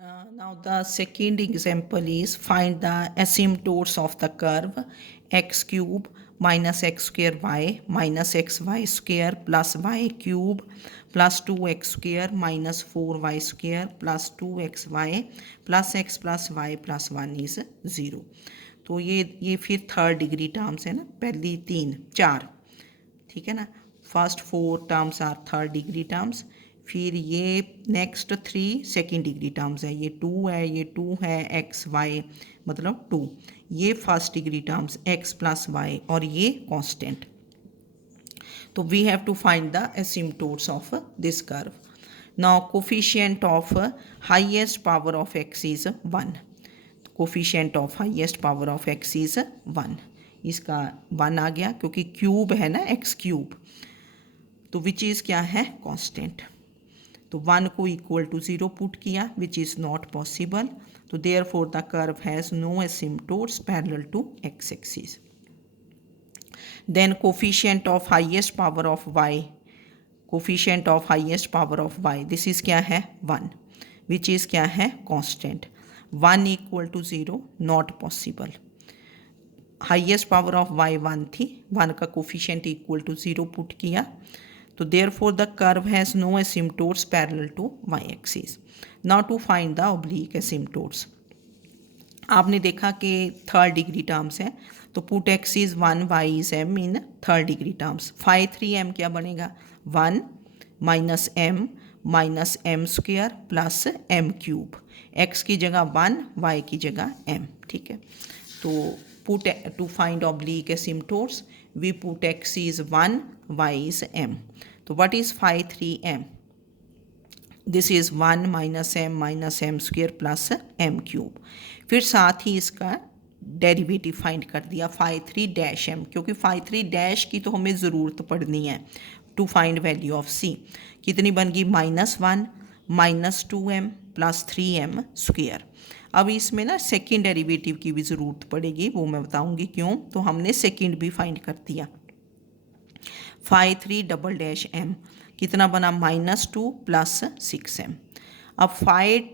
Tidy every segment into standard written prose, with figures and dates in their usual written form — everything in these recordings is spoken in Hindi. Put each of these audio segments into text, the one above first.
Now the second example is find the asymptotes of the curve x cube minus x square y minus xy square plus y cube plus 2x square minus 4y square plus 2xy plus x plus y plus 1 is 0। तो ये फिर थर्ड डिग्री टर्म्स है ना, पहली तीन चार, ठीक है ना। First 4 terms are third degree terms, फिर ये नेक्स्ट 3 सेकेंड डिग्री टर्म्स है, ये 2 है, ये 2 है, एक्स वाई मतलब 2, ये first degree terms x plus y और ये कांस्टेंट। तो we have to find the asymptotes of this curve. Now coefficient of highest power of x is 1। Coefficient of highest power of x is 1, इसका 1 आ गया क्योंकि क्यूब है ना, x क्यूब, तो विच इज़ क्या है, कांस्टेंट। तो 1 को इक्वल टू 0 पुट किया विच इज़ नॉट पॉसिबल, तो therefore the curve has no asymptotes parallel to x axis. Then coefficient of highest power of y, coefficient of highest power of y this is क्या है 1, विच इज़ क्या है constant. 1 equal to 0 not possible, highest power of y 1 थी, 1 का कोफिशिएंट इक्वल टू 0 पुट किया, तो therefore the curve has no asymptotes parallel to y-axis। Now to find the oblique asymptotes, आपने देखा कि थर्ड डिग्री टर्म्स है, तो put x is 1 y is m in third degree terms. 5 3m क्या बनेगा 1 minus m square plus m cube, x की जगह 1 y की जगह m, ठीक है। तो put to find oblique asymptotes we put x is 1 y is m। तो what is 5 3m, this is 1 minus m square plus m cube. फिर साथ ही इसका डेरिवेटिव फाइंड कर दिया 5 3 डैश m, क्योंकि 5 3 डैश की तो हमें ज़रूरत पड़नी है to find value of c। कितनी बन गई -1 minus 2m plus 3m square. अब इसमें ना सेकेंड डेरिवेटिव की भी ज़रूरत पड़ेगी, वो मैं बताऊंगी क्यों। तो हमने सेकेंड भी फाइंड कर दिया, 5 3 डबल डैश m कितना बना -2 प्लस 6m। अब 5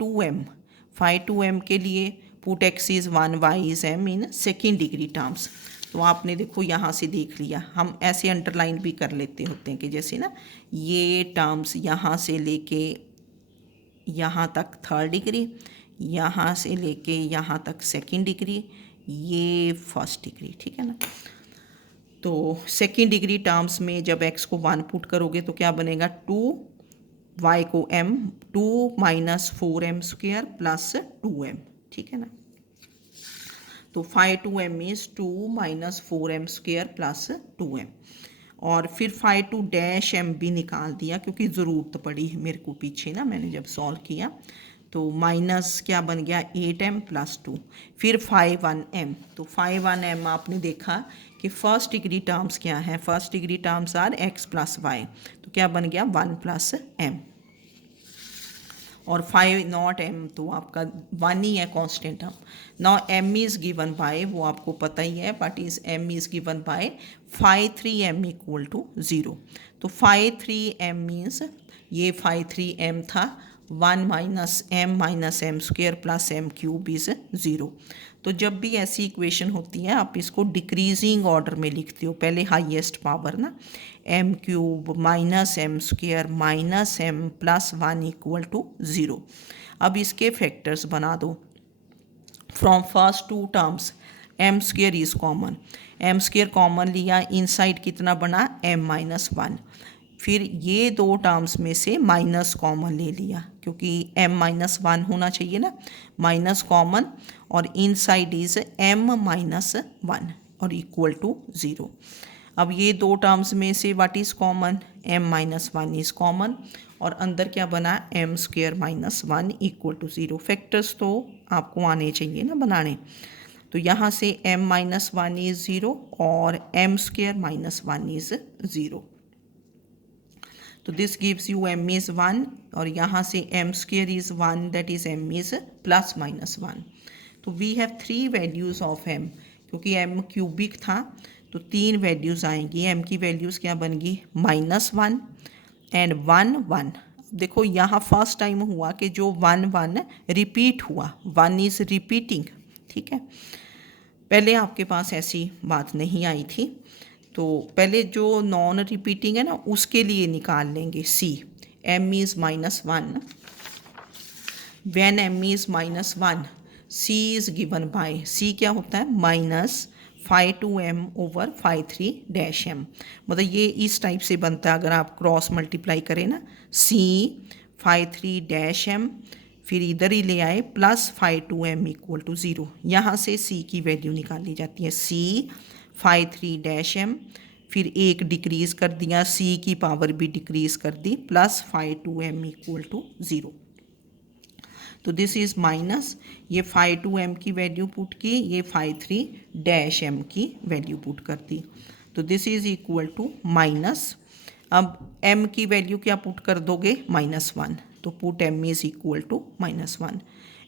2m के लिए put x is 1 y is m in second degree terms. तो आपने देखो यहाँ से देख लिया, हम ऐसे अंडरलाइन भी कर लेते होते हैं कि जैसे ना ये टर्म्स यहाँ से लेके यहाँ तक थर्ड डिग्री, यहाँ से लेके यहाँ तक सेकेंड डिग्री, ये फर्स्ट डिग्री, ठीक है ना। तो सेकेंड डिग्री टर्म्स में जब x को 1 पुट करोगे तो क्या बनेगा 2, y को m 2 minus 4m square plus 2m, ठीक है ना। तो 5 2m is 2 minus 4m square plus 2m, और फिर 5 2 डैश m भी निकाल दिया क्योंकि ज़रूरत पड़ी मेरे को पीछे ना, मैंने जब सॉल्व किया तो माइनस क्या बन गया 8m प्लस 2, फिर 5 1m। तो 5 1m आपने देखा कि फर्स्ट डिग्री टर्म्स क्या है, first degree terms are x plus y, तो क्या बन गया 1 प्लस m, और 5 नॉट m तो आपका 1 ही है कांस्टेंट। हम now m is given by, वो आपको पता ही है, but is m is given by 5 3m equal to 0। तो 5 3m मीन्स ये 5 3m था, 1 minus m square plus m cube is 0। तो जब भी ऐसी इक्वेशन होती है आप इसको डिक्रीजिंग ऑर्डर में लिखते हो, पहले हाईएस्ट पावर ना m cube minus m square minus m plus 1 equal to 0। अब इसके फैक्टर्स बना दो from first two terms, m square is common, m square common लिया, इनसाइड कितना बना m माइनस 1, फिर ये दो टर्म्स में से माइनस कॉमन ले लिया क्योंकि m माइनस 1 होना चाहिए ना, माइनस कॉमन, और इनसाइड इज m माइनस 1 और इक्वल टू 0। अब ये दो टर्म्स में से what is common, m minus 1 is common, और अंदर क्या बना m square minus 1 equal to 0। Factors तो आपको आने चाहिए ना बनाने, तो यहाँ से m माइनस 1 इज़ 0 और m स्क्वायर माइनस 1 इज़ 0। तो this gives you m is 1 और यहाँ से m स्क्वायर is 1 that is m is plus minus 1। तो we have 3 values of m, क्योंकि m क्यूबिक था तो 3 वैल्यूज़ आएंगी। m की वैल्यूज़ क्या बन गई -1 एंड 1 1। देखो यहाँ फर्स्ट टाइम हुआ कि जो 1 1 रिपीट हुआ, 1 इज़ रिपीटिंग, ठीक है। पहले आपके पास ऐसी बात नहीं आई थी, तो पहले जो नॉन रिपीटिंग है ना उसके लिए निकाल लेंगे सी। m is -1, when m is -1 c is given bye, c क्या होता है -φ2m ओवर φ3-m, मतलब ये इस टाइप से बनता है अगर आप क्रॉस मल्टीप्लाई करें ना, c φ3-m फिर इधर ही ले आए प्लस φ2m इक्वल टू 0, यहाँ से c की वैल्यू निकाली जाती है, c φ3-m फिर एक डिक्रीज़ कर दिया, c की पावर भी डिक्रीज़ कर दी, प्लस φ2m इक्वल टू 0। तो दिस इज़ माइनस, ये φ2m की वैल्यू पुट की, ये φ3-m की वैल्यू पुट कर दी, तो this is equal to minus, अब m की वैल्यू क्या पुट कर दोगे -1, तो put m is equal to -1,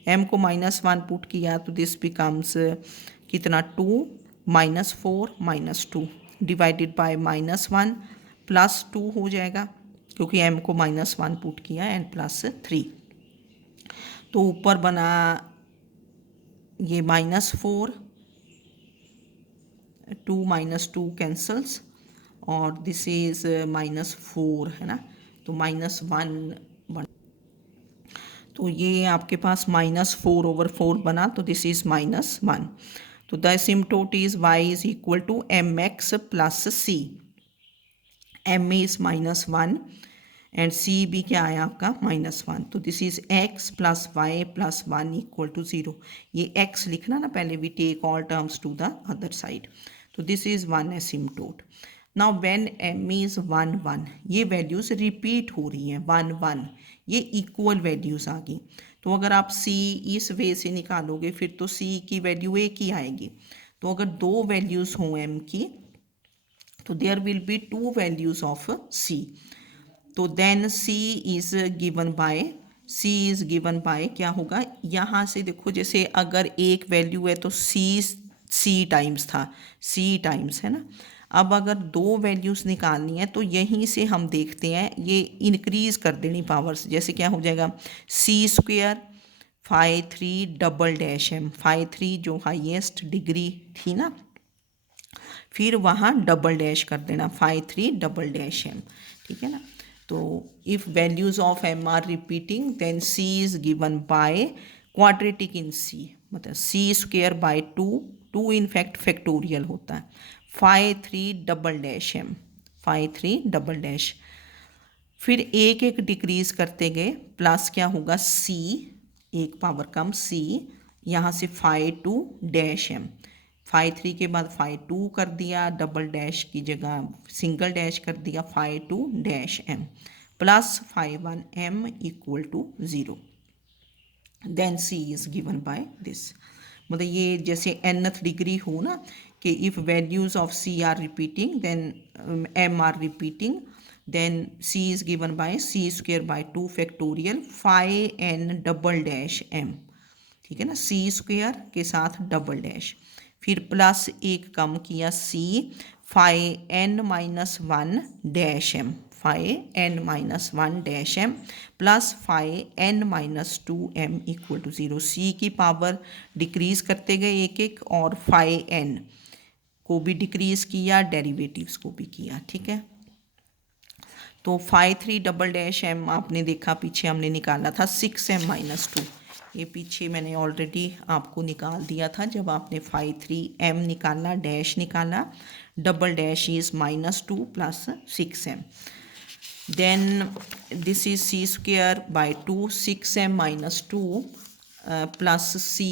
m को -1 पुट किया तो दिस बिकम्स कितना 2 -4 -2 डिवाइडेड बाय -1 +2 हो जाएगा, क्योंकि m को -1 पुट किया एंड +3, तो ऊपर बना ये -4, 2 -2 कैंसल्स और दिस इज़ -4 है ना, तो -1 बन, तो ये आपके पास -4/4 बना, तो दिस इज़ -1, तो the asymptote is y is equal to mx plus c, m is -1 and c भी क्या आया आपका -1, तो this is x plus y plus 1 equal to 0, ये x लिखना ना पहले, we take all terms to the other side, तो this is one asymptote. Now when m is 1 1, ये वैल्यूज रिपीट हो रही हैं 1 1, ये इक्वल वैल्यूज आ गई, तो अगर आप c इस वे से निकालोगे फिर तो c की वैल्यू एक ही आएगी, तो अगर दो वैल्यूज हों m की तो there will be 2 values of c, तो then c is given by क्या होगा, यहाँ से देखो जैसे अगर एक वैल्यू है तो c टाइम्स था, c टाइम्स है ना, अब अगर दो वैल्यूज़ निकालनी है तो यहीं से हम देखते हैं ये इंक्रीज़ कर देनी पावर्स, जैसे क्या हो जाएगा c² φ3 φ3 जो हाईएस्ट डिग्री थी ना, फिर वहाँ डबल डैश कर देना φ3 ठीक है ना, तो if values of m are repeating then c is given by quadratic in c, मतलब c² 2 इनफैक्ट फैक्टोरियल होता है, φ3 फिर एक एक डिक्रीज़ करते गए, प्लस क्या होगा c, एक पावर कम c, यहाँ से φ2 φ3 के बाद φ2 कर दिया, डबल डैश की जगह सिंगल डैश कर दिया φ2 plus φ1 equal to 0, then c is given by this, मतलब ये जैसे nth डिग्री हो ना कि if values of c are repeating then m are repeating then c is given by c² 2 factorial φn ठीक है ना, c² के साथ डबल डैश, फिर प्लस एक कम किया c φn - 1 φn - 1 plus φn - 2m equal to 0, c की पावर डिक्रीज़ करते गए एक एक और φn को भी डिक्रीज़ किया, डेरिवेटिव्स को भी किया, ठीक है। तो φ3 आपने देखा पीछे हमने निकाला था 6m - 2, ये पीछे मैंने ऑलरेडी आपको निकाल दिया था जब आपने φ3m निकाला, डैश निकाला, double dash is -2 plus 6m, then this is c² 2 6m - 2 plus c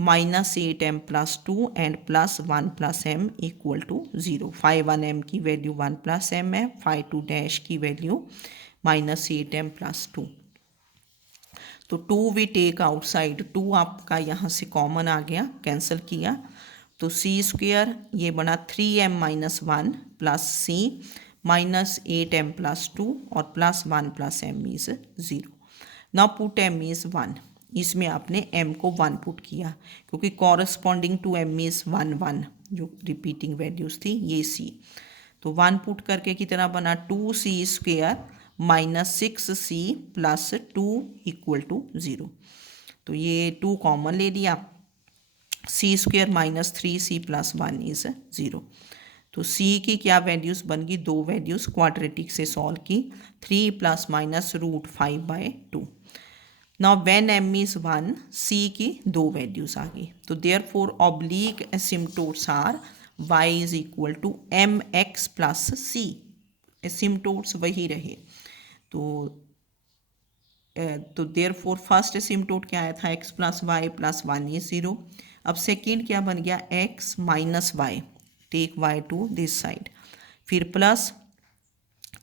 -8m + 2 and plus 1 + m equal to 0, φ1m की वैल्यू 1 + m है, φ2 की वैल्यू -8m + 2, तो 2 वी टेक आउटसाइड, 2 आपका यहाँ से कॉमन आ गया, कैंसिल किया, तो c² ये बना 3m - 1 प्लस c -8m + 2 और plus 1 + m is 0, now put m is 1, इसमें आपने m को 1 पुट किया क्योंकि कॉरस्पॉन्डिंग टू m इज़ 1 1 जो रिपीटिंग वैल्यूज़ थी ये c, तो 1 पुट करके कितना बना 2c² -6c plus 2 equal to 0। तो ये 2 कॉमन ले लिया, c² -3c प्लस 1 इज़ 0। तो c की क्या वैल्यूज़ बन गई, दो वैल्यूज़ क्वाड्रेटिक से सॉल्व की, 3 ± √5/2। Now when m is 1, c की दो वैल्यूज़ आ गई। तो therefore oblique asymptotes are y is equal to mx plus c। Asymptotes वही रहे। तो देयरफॉर फर्स्ट एसिम्टोट क्या आया था, x plus y plus 1 is 0। अब सेकेंड क्या बन गया, x minus y, take y to this side, फिर प्लस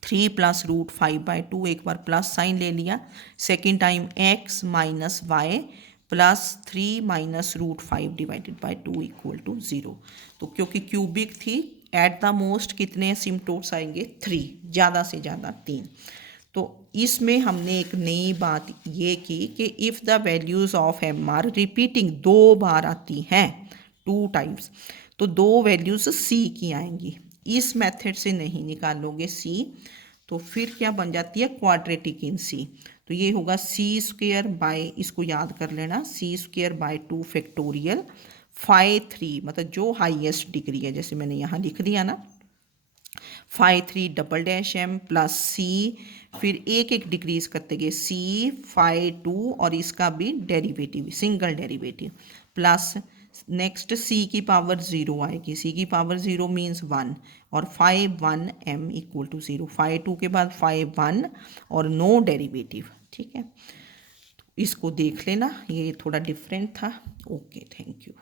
3 + √5/2, एक बार प्लस साइन ले लिया, second time x minus y plus 3 - √5/2 equal to 0। तो क्योंकि क्यूबिक थी, एट द मोस्ट कितने एसिम्टोट्स आएंगे, 3, ज़्यादा से ज़्यादा 3। तो इसमें हमने एक नई बात ये की कि if the values of m are repeating, 2 बार आती हैं, 2 टाइम्स, तो दो वैल्यूज़ c की आएंगी। इस मेथड से नहीं निकालोगे c, तो फिर क्या बन जाती है, क्वाड्रेटिक इन c। तो ये होगा c² बाय, इसको याद कर लेना, c² / 2 फैक्टोरियल 5 3, मतलब जो हाईएस्ट डिग्री है, जैसे मैंने यहाँ लिख दिया ना, 5 3 " प्लस c, फिर एक एक डिक्रीज करते गए c 5 2 और इसका भी derivative, single derivative, plus next c की पावर 0 आएगी, c की पावर 0 मीन्स 1, और 5 1 m इक्वल टू 0, 5 2 के बाद 5 1 और नो डेरिवेटिव। ठीक है, इसको देख लेना, ये थोड़ा डिफरेंट था। Okay, thank you.